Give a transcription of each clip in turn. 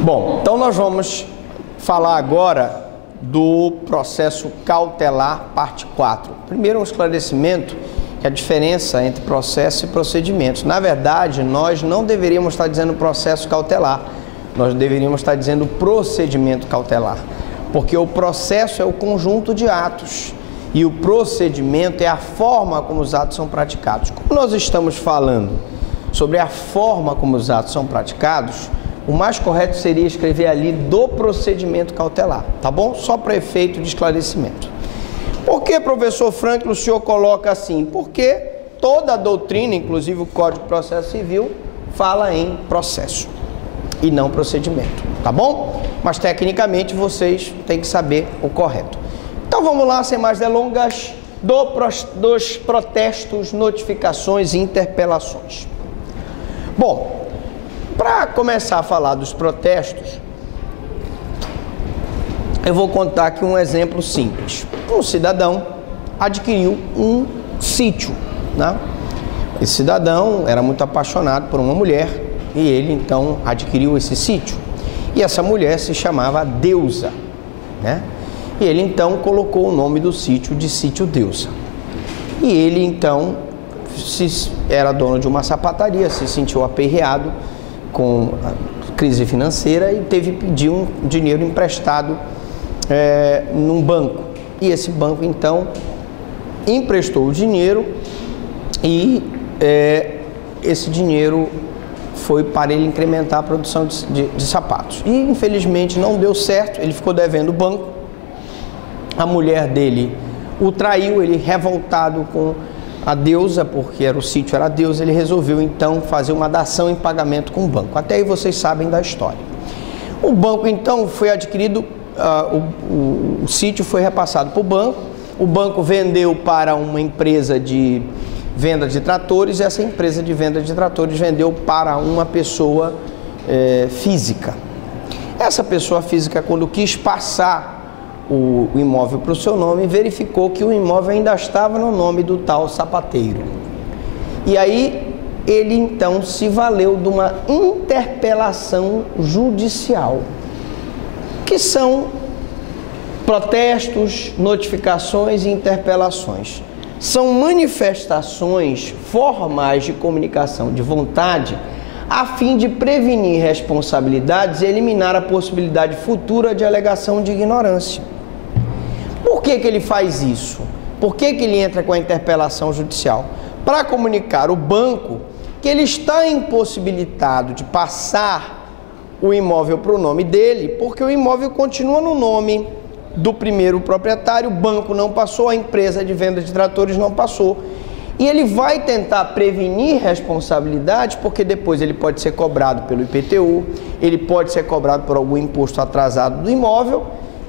Bom, então nós vamos falar agora do processo cautelar, parte 4. Primeiro, um esclarecimento que a diferença entre processo e procedimento. Na verdade, nós não deveríamos estar dizendo processo cautelar, nós deveríamos estar dizendo procedimento cautelar, porque o processo é o conjunto de atos e o procedimento é a forma como os atos são praticados. Como nós estamos falando sobre a forma como os atos são praticados, o mais correto seria escrever ali do procedimento cautelar, tá bom? Só para efeito de esclarecimento. Por que, professor Franklin, o senhor coloca assim? Porque toda a doutrina, inclusive o Código de Processo Civil, fala em processo e não procedimento, tá bom? Mas tecnicamente vocês têm que saber o correto. Então vamos lá, sem mais delongas, dos protestos, notificações e interpelações. Bom, para começar a falar dos protestos, eu vou contar aqui um exemplo simples. Um cidadão adquiriu um sítio, né? Esse cidadão era muito apaixonado por uma mulher e ele então adquiriu esse sítio. E essa mulher se chamava Deusa, né? E ele então colocou o nome do sítio de Sítio Deusa. E ele então era dono de uma sapataria, se sentiu aperreado com a crise financeira e teve que pedir um dinheiro emprestado num banco. E esse banco então emprestou o dinheiro e esse dinheiro foi para ele incrementar a produção de sapatos. E infelizmente não deu certo, ele ficou devendo o banco. A mulher dele o traiu, ele revoltado com a Deusa, porque o sítio era a Deusa, ele resolveu então fazer uma dação em pagamento com o banco. Até aí vocês sabem da história. O banco então foi adquirido, o sítio foi repassado para o banco vendeu para uma empresa de venda de tratores e essa empresa de venda de tratores vendeu para uma pessoa física. Essa pessoa física, quando quis passar o imóvel para o seu nome, verificou que o imóvel ainda estava no nome do tal sapateiro. E aí ele então se valeu de uma interpelação judicial, que são protestos, notificações e interpelações. São manifestações formais de comunicação de vontade a fim de prevenir responsabilidades e eliminar a possibilidade futura de alegação de ignorância. Por que ele faz isso? Por que ele entra com a interpelação judicial? Para comunicar ao banco que ele está impossibilitado de passar o imóvel para o nome dele, porque o imóvel continua no nome do primeiro proprietário, o banco não passou, a empresa de venda de tratores não passou. E ele vai tentar prevenir responsabilidades, porque depois ele pode ser cobrado pelo IPTU, ele pode ser cobrado por algum imposto atrasado do imóvel,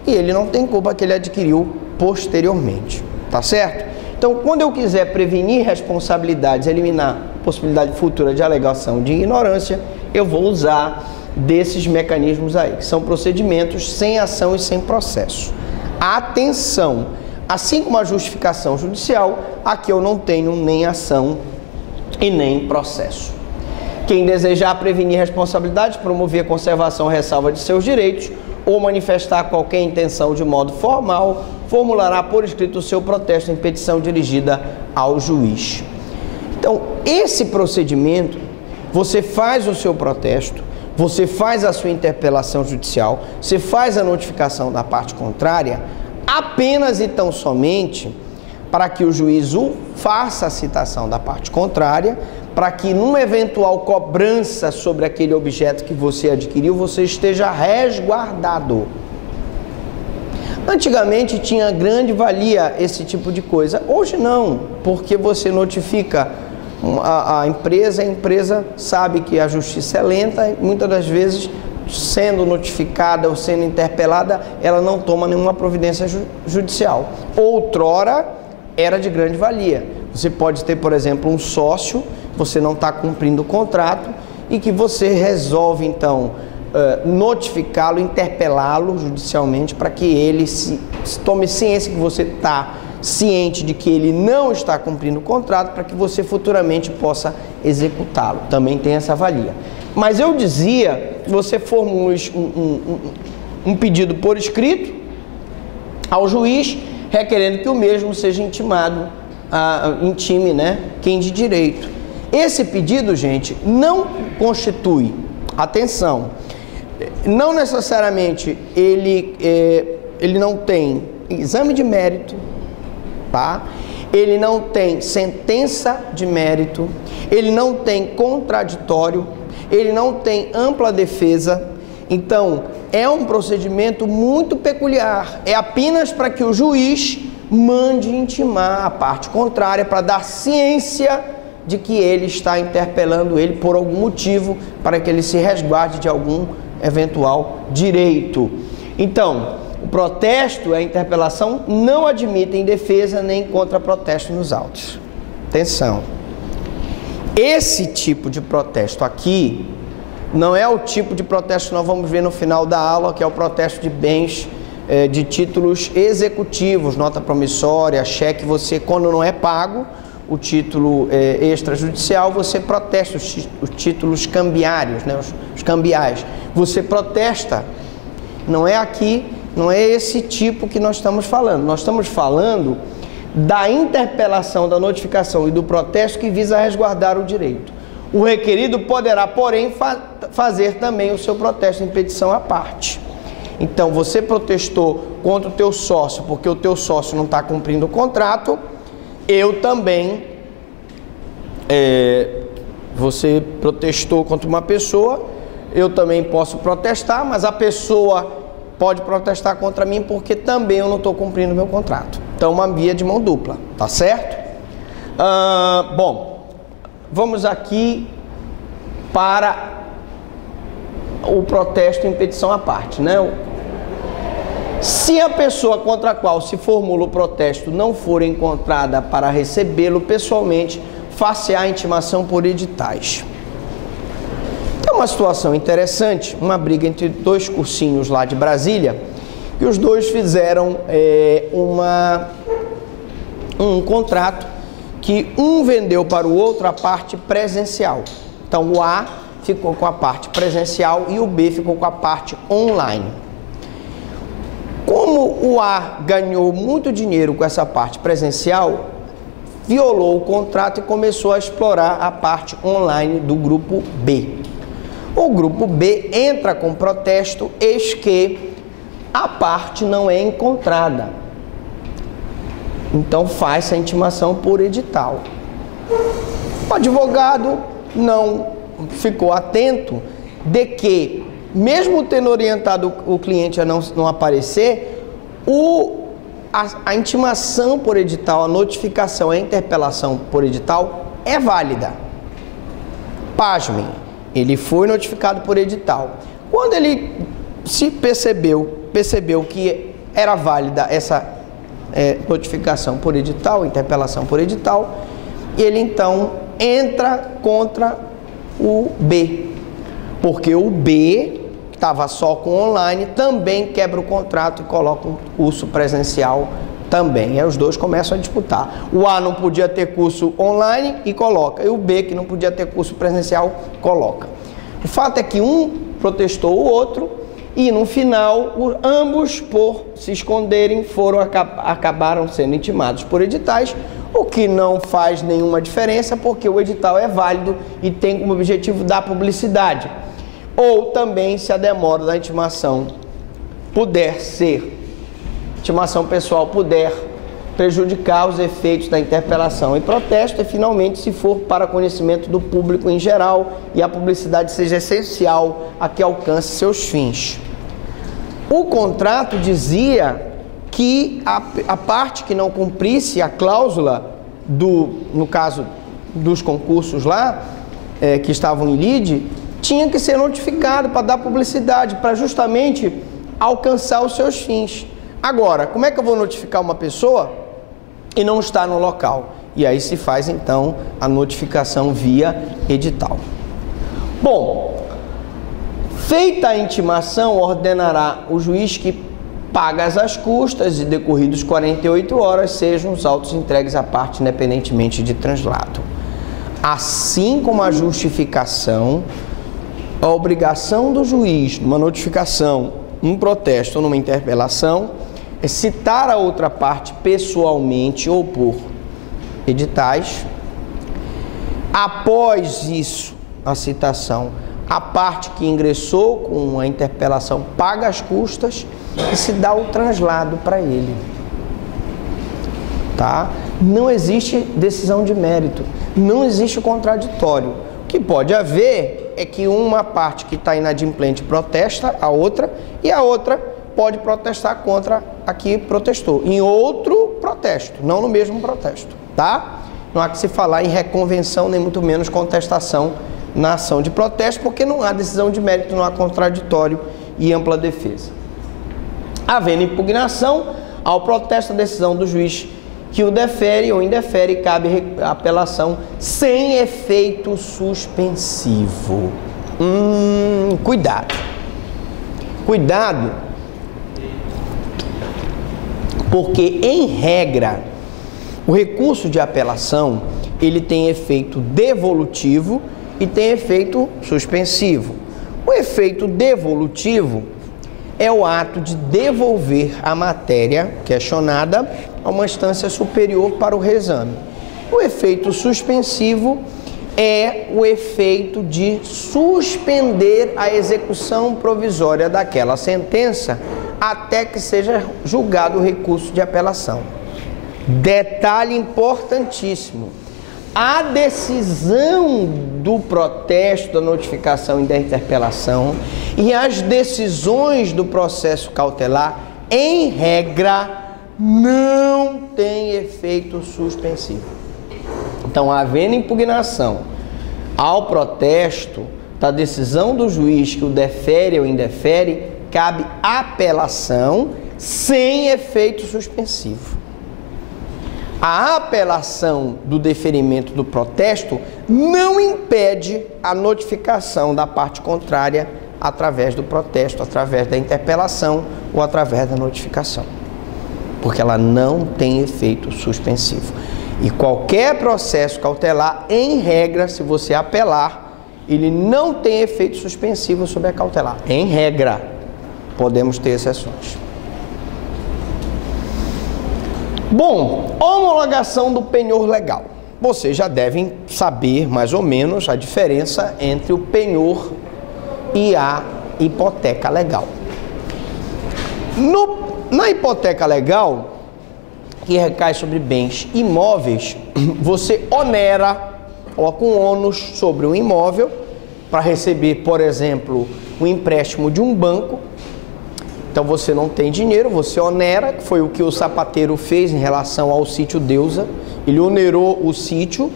e ele não tem culpa que ele adquiriu posteriormente, tá certo? Então, quando eu quiser prevenir responsabilidades, eliminar a possibilidade futura de alegação de ignorância, eu vou usar desses mecanismos aí, que são procedimentos sem ação e sem processo. Atenção! Assim como a justificação judicial, aqui eu não tenho nem ação e nem processo. Quem desejar prevenir responsabilidades, promover a conservação ou ressalva de seus direitos ou manifestar qualquer intenção de modo formal, formulará por escrito o seu protesto em petição dirigida ao juiz. Então, esse procedimento, você faz o seu protesto, você faz a sua interpelação judicial, você faz a notificação da parte contrária, apenas e tão somente para que o juiz faça a citação da parte contrária, para que numa eventual cobrança sobre aquele objeto que você adquiriu, você esteja resguardado. Antigamente tinha grande valia esse tipo de coisa, hoje não, porque você notifica a empresa sabe que a justiça é lenta e muitas das vezes, sendo notificada ou sendo interpelada, ela não toma nenhuma providência judicial. Outrora era de grande valia. Você pode ter, por exemplo, um sócio, você não está cumprindo o contrato e que você resolve então notificá-lo, interpelá-lo judicialmente para que ele tome ciência que você está ciente de que ele não está cumprindo o contrato, para que você futuramente possa executá-lo. Também tem essa valia. Mas eu dizia, você formula um pedido por escrito ao juiz, requerendo que o mesmo seja intimado, intime, né, quem de direito. Esse pedido, gente, não constitui, atenção, não necessariamente ele não tem exame de mérito, tá? Ele não tem sentença de mérito, ele não tem contraditório, ele não tem ampla defesa. Então, é um procedimento muito peculiar. É apenas para que o juiz mande intimar a parte contrária, para dar ciência de que ele está interpelando ele por algum motivo, para que ele se resguarde de algum eventual direito. Então, o protesto e a interpelação não admitem defesa nem contra-protesto nos autos. Atenção. Esse tipo de protesto aqui não é o tipo de protesto que nós vamos ver no final da aula, que é o protesto de bens, de títulos executivos, nota promissória, cheque. Você, quando não é pago o título extrajudicial, você protesta os títulos cambiários, né, os cambiais. Você protesta. Não é aqui, não é esse tipo que nós estamos falando. Nós estamos falando da interpelação, da notificação e do protesto que visa resguardar o direito. O requerido poderá, porém, fazer também o seu protesto em petição à parte. Então, você protestou contra o teu sócio porque o teu sócio não está cumprindo o contrato, eu também, você protestou contra uma pessoa, eu também posso protestar, mas a pessoa pode protestar contra mim porque também eu não estou cumprindo o meu contrato. Então, uma via de mão dupla, tá certo? Bom, vamos aqui para o protesto em petição à parte, né? Se a pessoa contra a qual se formula o protesto não for encontrada para recebê-lo pessoalmente, far-se-á intimação por editais. Tem uma situação interessante, uma briga entre dois cursinhos lá de Brasília, que os dois fizeram um contrato que um vendeu para o outro a parte presencial. Então, o A ficou com a parte presencial e o B ficou com a parte online. Como o A ganhou muito dinheiro com essa parte presencial, violou o contrato e começou a explorar a parte online do grupo B. O grupo B entra com protesto, eis que a parte não é encontrada. Então faz a intimação por edital. O advogado não ficou atento de que, mesmo tendo orientado o cliente a não aparecer, a intimação por edital, a notificação, a interpelação por edital é válida. Pasmem, ele foi notificado por edital. Quando ele se percebeu que era válida essa notificação por edital, interpelação por edital, ele então entra contra o B, porque o B, que estava só com online, também quebra o contrato e coloca um curso presencial também. E aí os dois começam a disputar. O A não podia ter curso online e coloca, e o B, que não podia ter curso presencial, coloca. O fato é que um protestou o outro e no final ambos, por se esconderem, acabaram sendo intimados por editais, o que não faz nenhuma diferença porque o edital é válido e tem como objetivo dar publicidade. Ou também, se a demora da intimação intimação pessoal puder prejudicar os efeitos da interpelação e protesto, e finalmente, se for para conhecimento do público em geral e a publicidade seja essencial a que alcance seus fins. O contrato dizia que a parte que não cumprisse a cláusula no caso dos concursos lá, que estavam em lide, tinha que ser notificado para dar publicidade, para justamente alcançar os seus fins. Agora, como é que eu vou notificar uma pessoa e não está no local? E aí se faz então a notificação via edital. Bom, feita a intimação, ordenará o juiz que, pagas as custas e decorridos 48 horas, sejam os autos entregues à parte independentemente de translado. Assim como a justificação, a obrigação do juiz, numa notificação, num protesto ou numa interpelação, é citar a outra parte pessoalmente ou por editais. Após isso, a citação, a parte que ingressou com a interpelação paga as custas e se dá o translado para ele. Tá? Não existe decisão de mérito, não existe o contraditório. O que pode haver é que uma parte que está inadimplente protesta a outra e a outra pode protestar contra a que protestou, em outro protesto, não no mesmo protesto, tá? Não há que se falar em reconvenção, nem muito menos contestação na ação de protesto, porque não há decisão de mérito, não há contraditório e ampla defesa. Havendo impugnação ao protesto, a decisão do juiz que o defere ou indefere, cabe apelação sem efeito suspensivo. Cuidado. Cuidado, porque em regra, o recurso de apelação, ele tem efeito devolutivo e tem efeito suspensivo. O efeito devolutivo é o ato de devolver a matéria questionada a uma instância superior para o reexame. O efeito suspensivo é o efeito de suspender a execução provisória daquela sentença até que seja julgado o recurso de apelação. Detalhe importantíssimo: a decisão do protesto, da notificação e da interpelação e as decisões do processo cautelar, em regra, não têm efeito suspensivo. Então, havendo impugnação ao protesto da decisão do juiz que o defere ou indefere, cabe apelação sem efeito suspensivo. A apelação do deferimento do protesto não impede a notificação da parte contrária através do protesto, através da interpelação ou através da notificação, porque ela não tem efeito suspensivo. E qualquer processo cautelar, em regra, se você apelar, ele não tem efeito suspensivo sobre a cautelar. Em regra, podemos ter exceções. Bom, homologação do penhor legal. Vocês já devem saber mais ou menos a diferença entre o penhor e a hipoteca legal. Na hipoteca legal, que recai sobre bens imóveis, você onera, coloca um ônus sobre o imóvel para receber, por exemplo, o empréstimo de um banco. Então você não tem dinheiro, você onera, que foi o que o sapateiro fez em relação ao sítio Deusa. Ele onerou o sítio,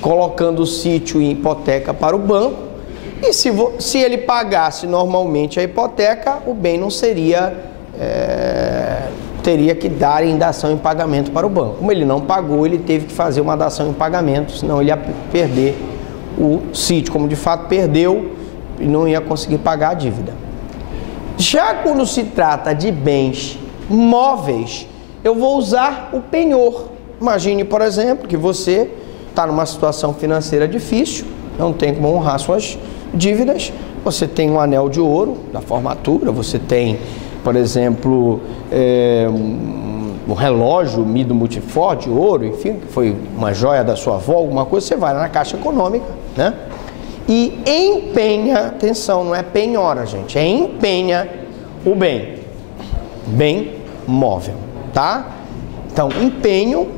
colocando o sítio em hipoteca para o banco. E se ele pagasse normalmente a hipoteca, o bem não seria, teria que dar em dação em pagamento para o banco. Como ele não pagou, ele teve que fazer uma dação em pagamento, senão ele ia perder o sítio. Como de fato perdeu, e não ia conseguir pagar a dívida. Já quando se trata de bens móveis, eu vou usar o penhor. Imagine, por exemplo, que você está numa situação financeira difícil, não tem como honrar suas dívidas, você tem um anel de ouro da formatura, você tem, por exemplo, um relógio Mido Multifort de ouro, enfim, que foi uma joia da sua avó, alguma coisa, você vai na Caixa Econômica, né? E empenha, atenção, não é penhora, gente, é empenha o bem móvel, tá? Então, empenho,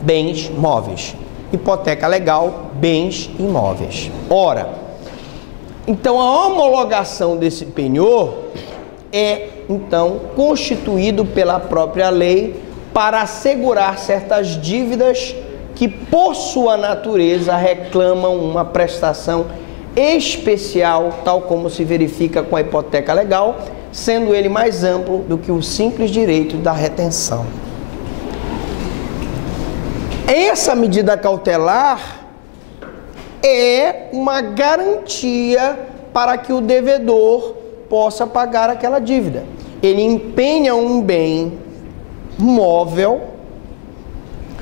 bens móveis. Hipoteca legal, bens imóveis. Ora, então a homologação desse penhor é, então, constituído pela própria lei para assegurar certas dívidas que, por sua natureza, reclamam uma prestação especial, tal como se verifica com a hipoteca legal, sendo ele mais amplo do que o simples direito da retenção. Essa medida cautelar é uma garantia para que o devedor possa pagar aquela dívida. Ele empenha um bem móvel,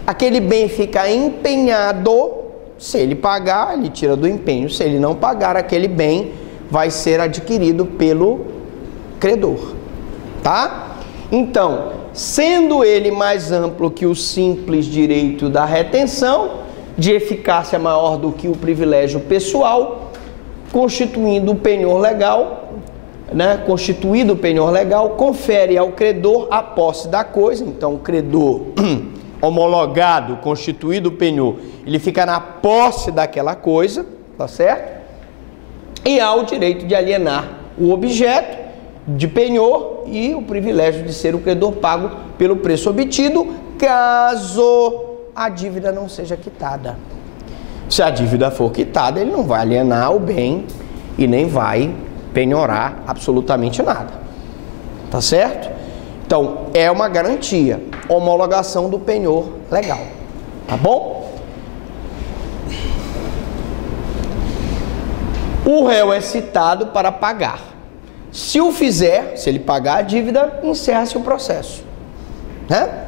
aquele bem fica empenhado, se ele pagar, ele tira do empenho, se ele não pagar, aquele bem vai ser adquirido pelo credor, tá? Então, sendo ele mais amplo que o simples direito da retenção, de eficácia maior do que o privilégio pessoal, constituindo o penhor legal, constituído o penhor legal, confere ao credor a posse da coisa. Então, o credor homologado, constituído o penhor, ele fica na posse daquela coisa, tá certo? E há o direito de alienar o objeto de penhor e o privilégio de ser o credor pago pelo preço obtido, caso a dívida não seja quitada. Se a dívida for quitada, ele não vai alienar o bem e nem vai penhorar absolutamente nada, tá certo? Então, é uma garantia, homologação do penhor legal, tá bom? O réu é citado para pagar. Se o fizer, se ele pagar a dívida, encerra-se o processo, né?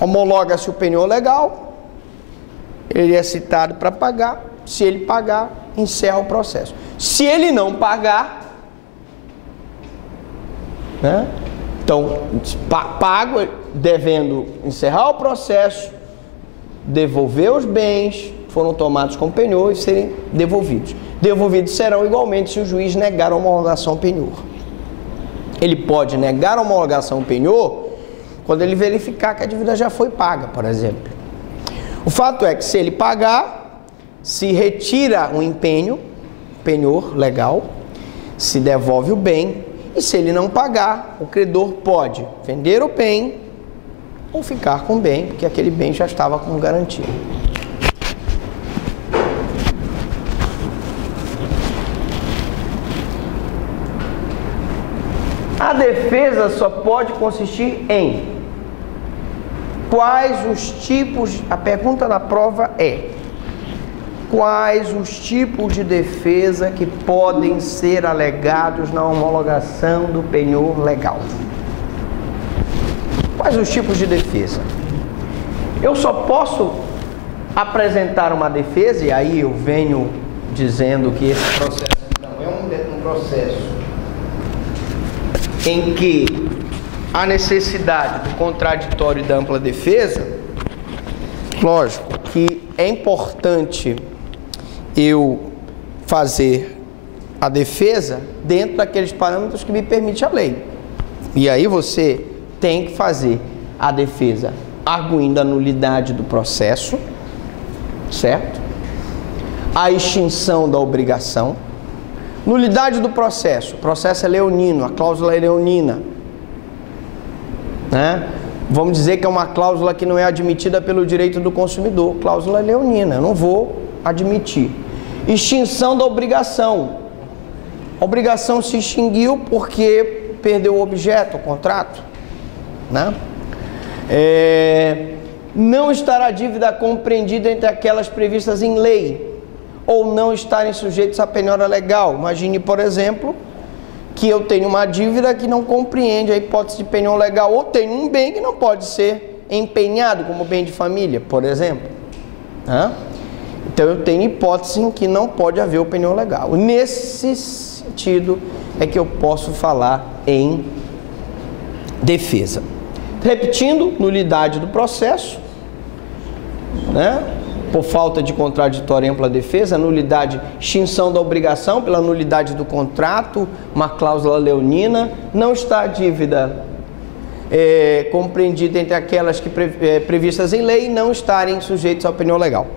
Homologa-se o penhor legal, ele é citado para pagar. Se ele pagar, encerra o processo. Se ele não pagar, né? Então, pago, devendo encerrar o processo, devolver os bens, foram tomados como penhor e serem devolvidos. Devolvidos serão igualmente se o juiz negar a homologação penhor. Ele pode negar a homologação penhor quando ele verificar que a dívida já foi paga, por exemplo. O fato é que se ele pagar, se retira o empenho, penhor legal, se devolve o bem. E se ele não pagar, o credor pode vender o bem ou ficar com o bem, porque aquele bem já estava como garantia. A defesa só pode consistir em quais os tipos... A pergunta da prova é: quais os tipos de defesa que podem ser alegados na homologação do penhor legal? Quais os tipos de defesa? Eu só posso apresentar uma defesa, e aí eu venho dizendo que esse processo não é um processo em que há necessidade do contraditório e da ampla defesa. Lógico que é importante eu fazer a defesa dentro daqueles parâmetros que me permite a lei. E aí você tem que fazer a defesa arguindo a nulidade do processo, certo? A extinção da obrigação. Nulidade do processo. O processo é leonino, a cláusula é leonina, né? Vamos dizer que é uma cláusula que não é admitida pelo direito do consumidor. Cláusula leonina, eu não vou admitir. Extinção da obrigação. A obrigação se extinguiu porque perdeu o objeto, o contrato, né? Não estará a dívida compreendida entre aquelas previstas em lei ou não estarem sujeitos à penhora legal. Imagine, por exemplo, que eu tenho uma dívida que não compreende a hipótese de penhor legal, ou tenho um bem que não pode ser empenhado como bem de família, por exemplo, né? Então eu tenho hipótese em que não pode haver o penhor legal. Nesse sentido é que eu posso falar em defesa. Repetindo, nulidade do processo, né? Por falta de contraditório e ampla defesa, nulidade, extinção da obrigação pela nulidade do contrato, uma cláusula leonina. Não está a dívida compreendida entre aquelas que previstas em lei e não estarem sujeitos ao penhor legal.